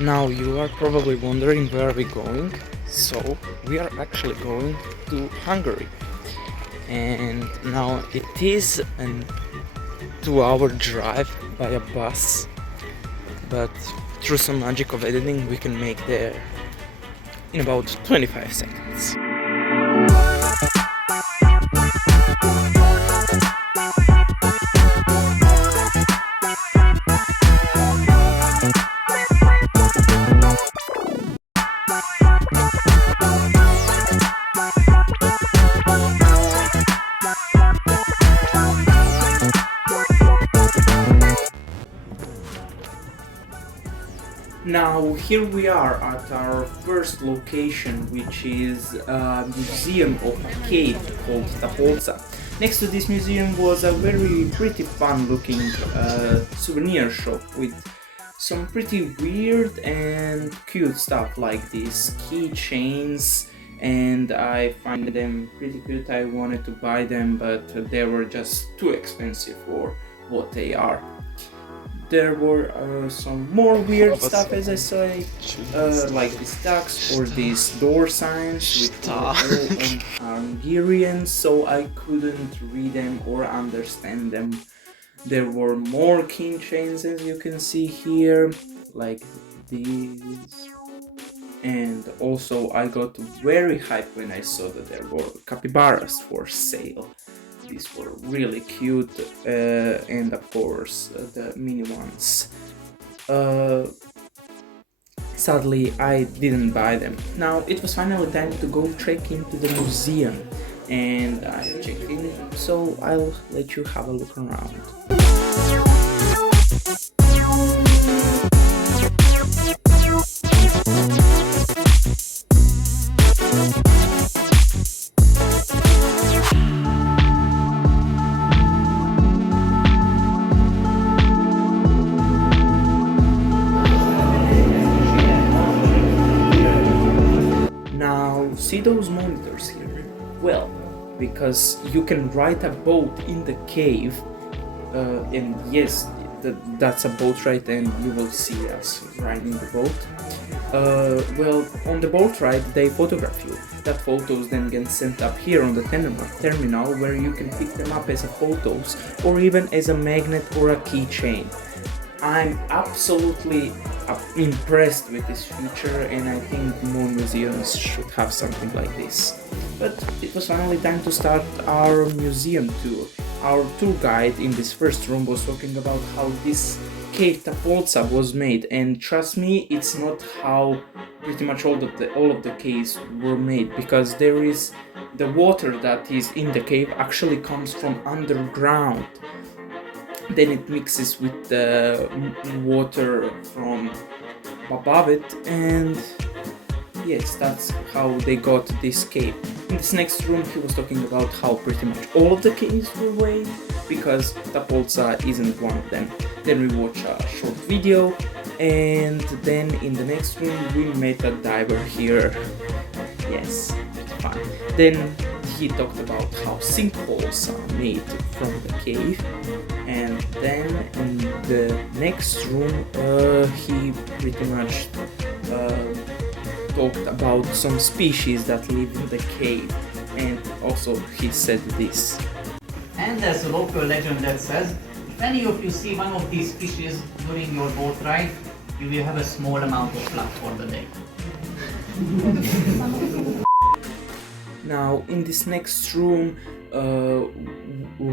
Now you are probably wondering where are we going. So we are actually going to Hungary, and now it is an 2-hour drive by a bus, but through some magic of editing we can make there in about 25 seconds. Now here we are at our first location, which is a museum of a cave called Tapolca. Next to this museum was a very pretty fun looking souvenir shop with some pretty weird and cute stuff like these keychains, and I find them pretty cute. I wanted to buy them, but they were just too expensive for what they are. There were some more weird stuff, as I say, like these ducks or these door signs which were all on Hungarian, so I couldn't read them or understand them. There were more keychains, as you can see here, like these. And also I got very hyped when I saw that there were capybaras for sale. These were really cute, and of course the mini ones. Sadly, I didn't buy them. Now it was finally time to go check into the museum, and I checked in, so I'll let you have a look around. See those monitors here? Well, because you can ride a boat in the cave, and yes, that's a boat ride, and you will see us riding the boat. Well, on the boat ride they photograph you. That photos then get sent up here on the terminal, where you can pick them up as a photos or even as a magnet or a keychain. I'm absolutely impressed with this feature, and I think more museums should have something like this. But it was finally time to start our museum tour. Our tour guide in this first room was talking about how this cave Tapolca was made, and trust me, it's not how pretty much all of the caves were made, because there is the water that is in the cave actually comes from underground. Then it mixes with the water from above it, and yes, that's how they got this cave. In this next room he was talking about how pretty much all of the caves were made, because Tapolca isn't one of them. Then we watched a short video, and then in the next room we met a diver here. Yes, it's fun. Then he talked about how sinkholes are made from the cave, and then in the next room he pretty much talked about some species that live in the cave, and also he said this. And there's a local legend that says, if any of you see one of these fishes during your boat ride, you will have a small amount of luck for the day. Now in this next room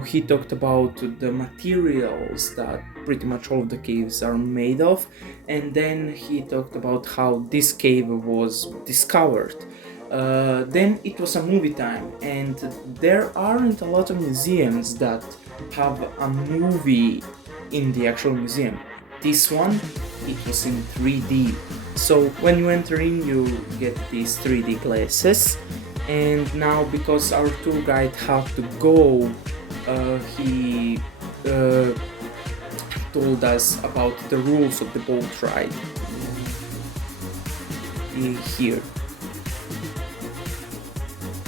he talked about the materials that pretty much all of the caves are made of, and then he talked about how this cave was discovered. Then it was a movie time, and there aren't a lot of museums that have a movie in the actual museum. This one, it was in 3D. So when you enter in, you get these 3D glasses. And now, because our tour guide had to go, he told us about the rules of the boat ride here.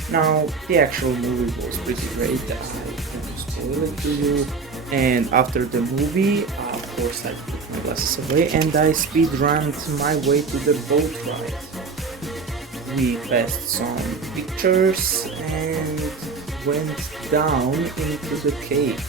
Now, the actual movie was pretty great, I don't spoil it to you. And after the movie, of course, I took my glasses away, and I speed ran my way to the boat ride. We passed some pictures and went down into the cave.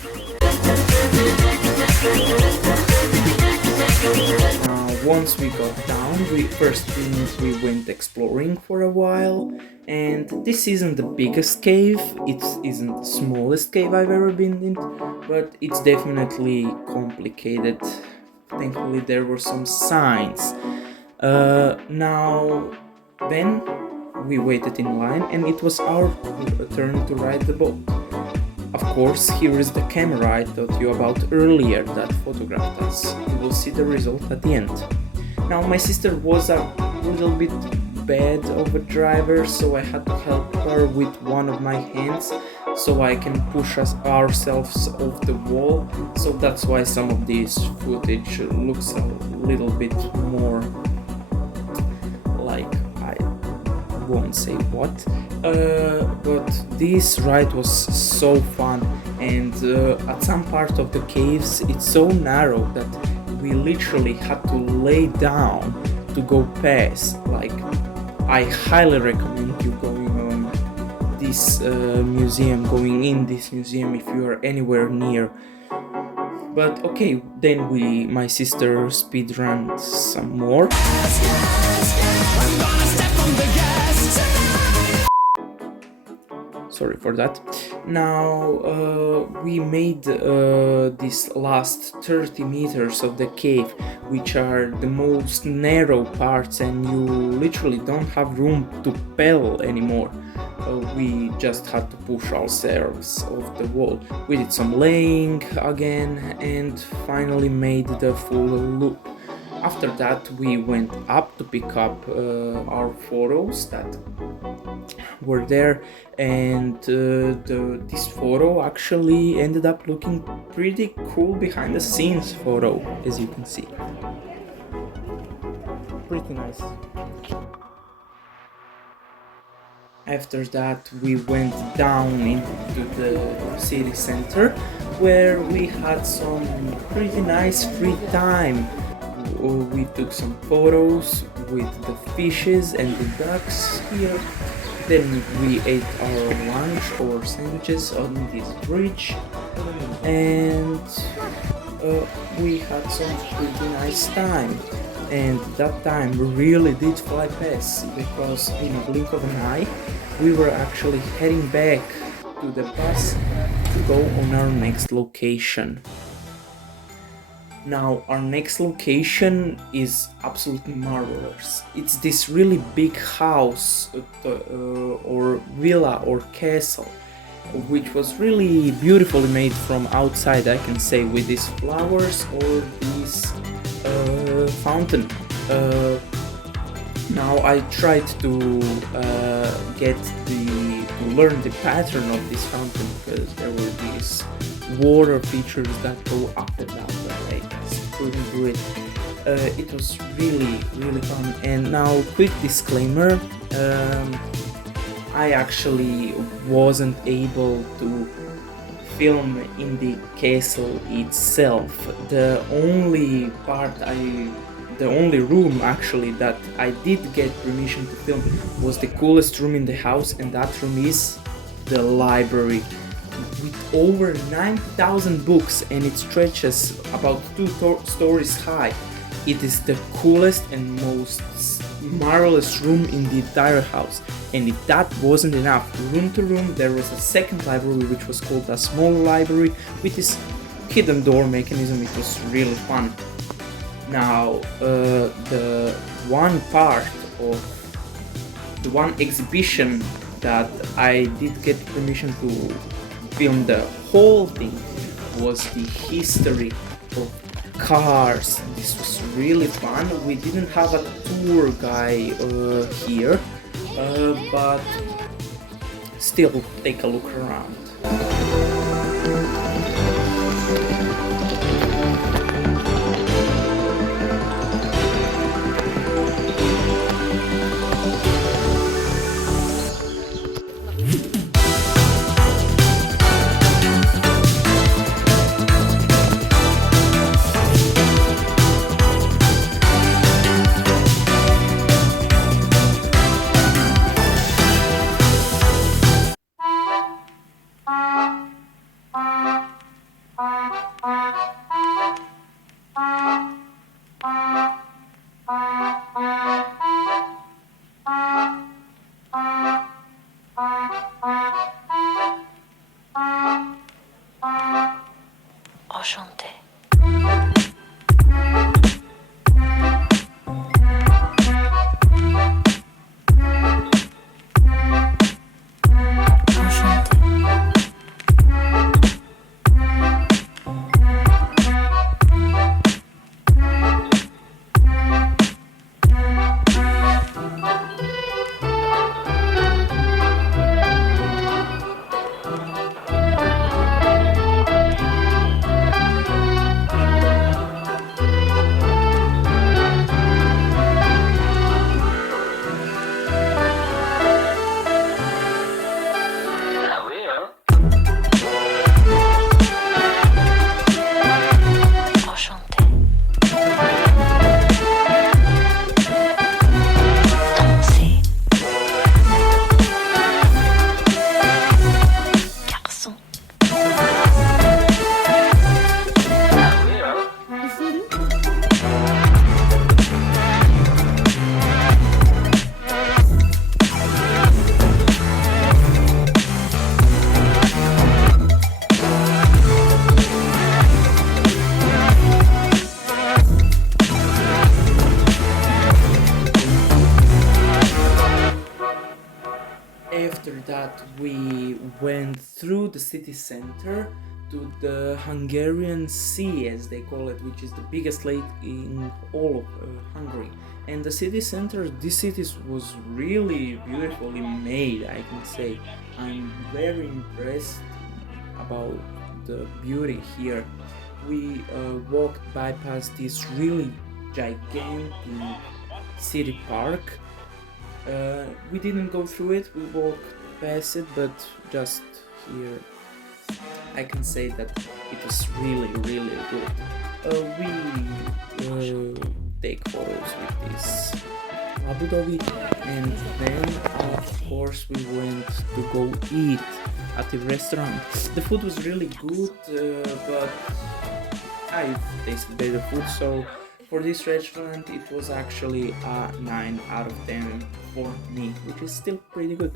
Once we got down, we went exploring for a while, and this isn't the biggest cave, it isn't the smallest cave I've ever been in, but it's definitely complicated. Thankfully there were some signs. Then we waited in line and it was our turn to ride the boat. Of course, here is the camera I told you about earlier that photographed us. You will see the result at the end. Now, my sister was a little bit bad of a driver, so I had to help her with one of my hands so I can push ourselves off the wall. So that's why some of this footage looks a little bit more like, I won't say what, but this ride was so fun, and at some part of the caves it's so narrow that we literally had to lay down to go past. Like, I highly recommend you going in this museum if you are anywhere near. But okay, then my sister speedran some more. Sorry for that. Now we made these last 30 meters of the cave, which are the most narrow parts, and you literally don't have room to pedal anymore. We just had to push ourselves off the wall. We did some laying again and finally made the full loop. After that we went up to pick up our photos that were there, and this photo actually ended up looking pretty cool behind the scenes photo, as you can see. Pretty nice. After that we went down into the city center where we had some pretty nice free time. We took some photos with the fishes and the ducks here. Then we ate our lunch or sandwiches on this bridge, and we had some pretty nice time. And that time really did fly past, because in a blink of an eye we were actually heading back to the bus to go on our next location. Now, our next location is absolutely marvelous. It's this really big house or villa or castle, which was really beautifully made from outside, I can say, with these flowers or this fountain. Now I tried to learn the pattern of this fountain, because there were these water features that go up and down, but I just couldn't do it. It was really fun. And now, quick disclaimer, I actually wasn't able to film in the castle itself. The only room actually that I did get permission to film was the coolest room in the house, and that room is the library, with over 9,000 books, and it stretches about 2 stories high. It is the coolest and most marvelous room in the entire house. And if that wasn't enough, room to room there was a second library, which was called a small library, with this hidden door mechanism. It was really fun. Now, the one part of the one exhibition that I did get permission to film the whole thing was the history of cars. This was really fun. We didn't have a tour guy here, but still, take a look around. after that we went through the city center to the Hungarian Sea, as they call it, which is the biggest lake in all of Hungary. And the city center, this city was really beautifully made, I can say. I'm very impressed about the beauty here. We walked bypass this really gigantic city park. We didn't go through it, we walked past it, but just here I can say that it was really good. We take photos with this labudovi, and then of course we went to go eat at the restaurant. The food was really good, but I tasted better food, so for this restaurant it was actually a 9 out of 10 for me, which is still pretty good.